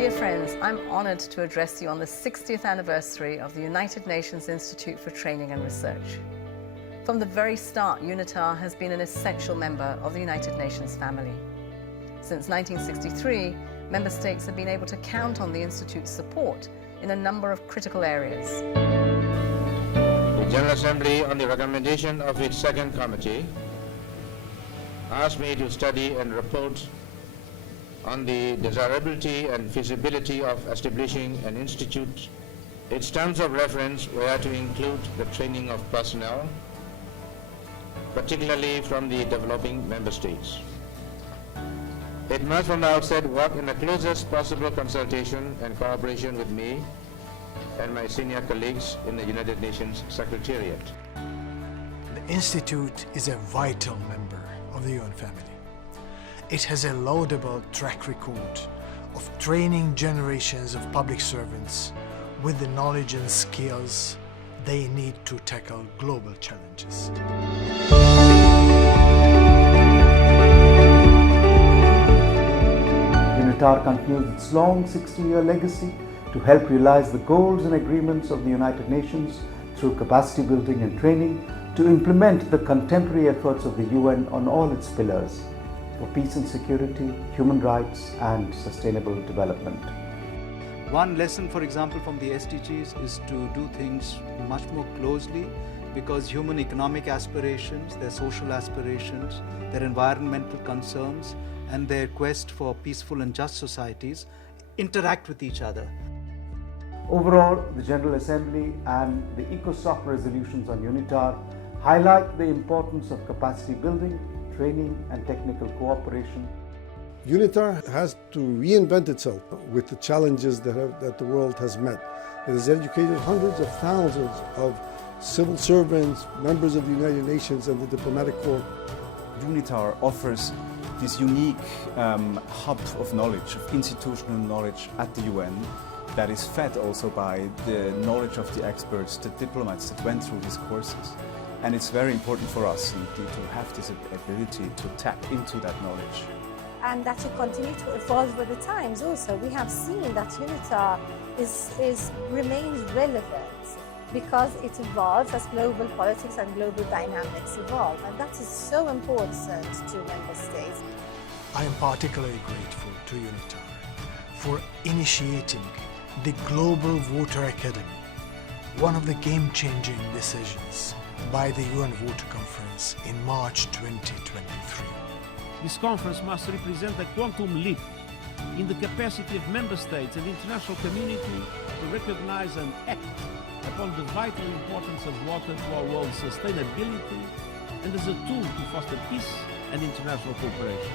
Dear friends, I'm honoured to address you on the 60th anniversary of the United Nations Institute for Training and Research. From the very start, UNITAR has been an essential member of the United Nations family. Since 1963, member states have been able to count on the Institute's support in a number of critical areas. The General Assembly, on the recommendation of its second committee, asked me to study and report on the desirability and feasibility of establishing an institute. Its terms of reference were to include the training of personnel, particularly from the developing member states. It must from the outset work in the closest possible consultation and cooperation with me and my senior colleagues in the United Nations Secretariat. The Institute is a vital member of the UN family. It has a laudable track record of training generations of public servants with the knowledge and skills they need to tackle global challenges. UNITAR continues its long 60-year legacy to help realize the goals and agreements of the United Nations through capacity building and training to implement the contemporary efforts of the UN on all its pillars for peace and security, human rights and sustainable development. One lesson, for example, from the SDGs is to do things much more closely, because human economic aspirations, their social aspirations, their environmental concerns and their quest for peaceful and just societies interact with each other. Overall, the General Assembly and the ECOSOC resolutions on UNITAR highlight the importance of capacity building, training and technical cooperation. UNITAR has to reinvent itself with the challenges that the world has met. It has educated hundreds of thousands of civil servants, members of the United Nations and the diplomatic corps. UNITAR offers this unique hub of knowledge, of institutional knowledge at the UN that is fed also by the knowledge of the experts, the diplomats that went through these courses. And it's very important for us indeed to have this ability to tap into that knowledge. And that should continue to evolve with the times also. We have seen that UNITAR remains relevant because it evolves as global politics and global dynamics evolve. And that is so important to member states. I am particularly grateful to UNITAR for initiating the Global Water Academy, one of the game-changing decisions by the UN Water Conference in March 2023. This conference must represent a quantum leap in the capacity of member states and the international community to recognize and act upon the vital importance of water to our world's sustainability and as a tool to foster peace and international cooperation.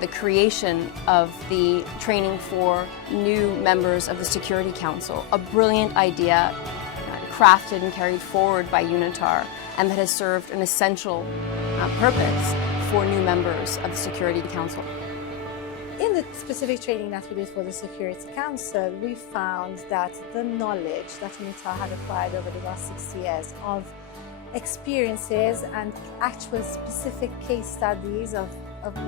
The creation of the training for new members of the Security Council, a brilliant idea crafted and carried forward by UNITAR, and that has served an essential purpose for new members of the Security Council. In the specific training that we did for the Security Council, we found that the knowledge that UNITAR had acquired over the last 6 years of experiences and actual specific case studies of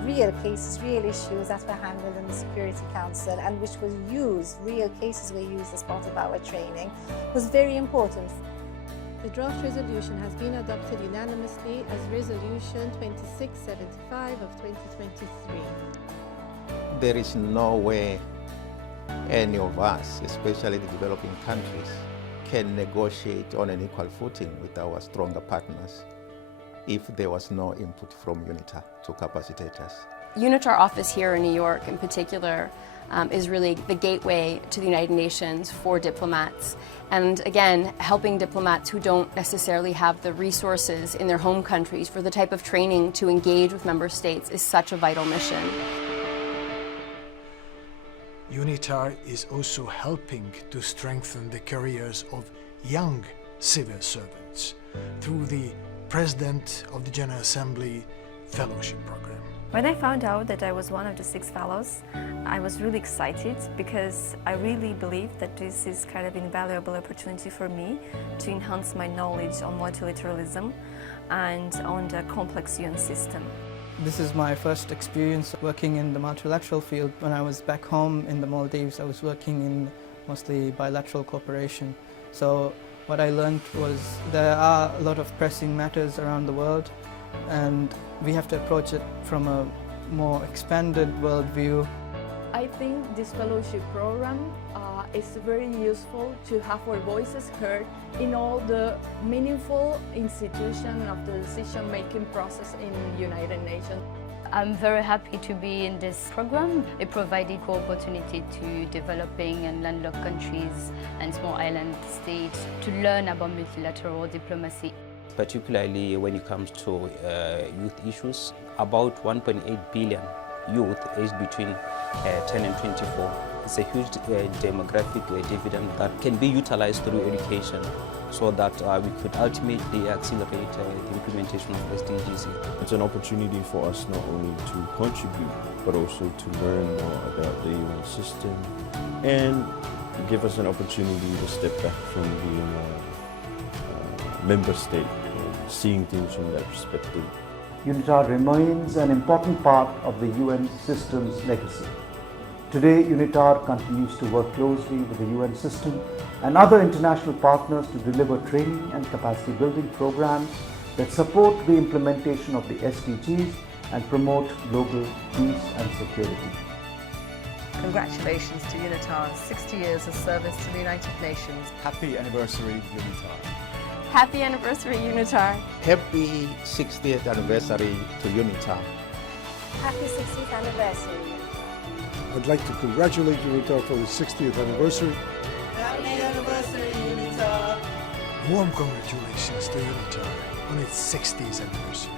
real cases, real issues that were handled in the Security Council and which was used, real cases were used as part of our training, was very important. The draft resolution has been adopted unanimously as Resolution 2675 of 2023. There is no way any of us, especially the developing countries, can negotiate on an equal footing with our stronger partners if there was no input from UNITAR to capacitate us. UNITAR office here in New York in particular is really the gateway to the United Nations for diplomats. And again, helping diplomats who don't necessarily have the resources in their home countries for the type of training to engage with member states is such a vital mission. UNITAR is also helping to strengthen the careers of young civil servants through the President of the General Assembly Fellowship Program. When I found out that I was one of the 6 fellows, I was really excited because I really believe that this is kind of an invaluable opportunity for me to enhance my knowledge on multilateralism and on the complex UN system. This is my first experience working in the multilateral field. When I was back home in the Maldives, I was working in mostly bilateral cooperation. So what I learned was there are a lot of pressing matters around the world, and we have to approach it from a more expanded worldview. I think this fellowship program is very useful to have our voices heard in all the meaningful institutions of the decision-making process in the United Nations. I'm very happy to be in this program. It provided opportunity to developing and landlocked countries and small island states to learn about multilateral diplomacy. Particularly when it comes to youth issues, about 1.8 billion youth aged between 10 and 24. It's a huge demographic dividend that can be utilized through education so that we could ultimately accelerate the implementation of SDGs. It's an opportunity for us not only to contribute, but also to learn more about the UN system and give us an opportunity to step back from being a member state and seeing things from that perspective. UNITAR remains an important part of the UN system's legacy. Today, UNITAR continues to work closely with the UN system and other international partners to deliver training and capacity building programs that support the implementation of the SDGs and promote global peace and security. Congratulations to UNITAR's 60 years of service to the United Nations. Happy anniversary, UNITAR. Happy anniversary, UNITAR. Happy 60th anniversary to UNITAR. Happy 60th anniversary. I'd like to congratulate UNITAR for the 60th anniversary. Happy anniversary, UNITAR. Warm congratulations to UNITAR on its 60th anniversary.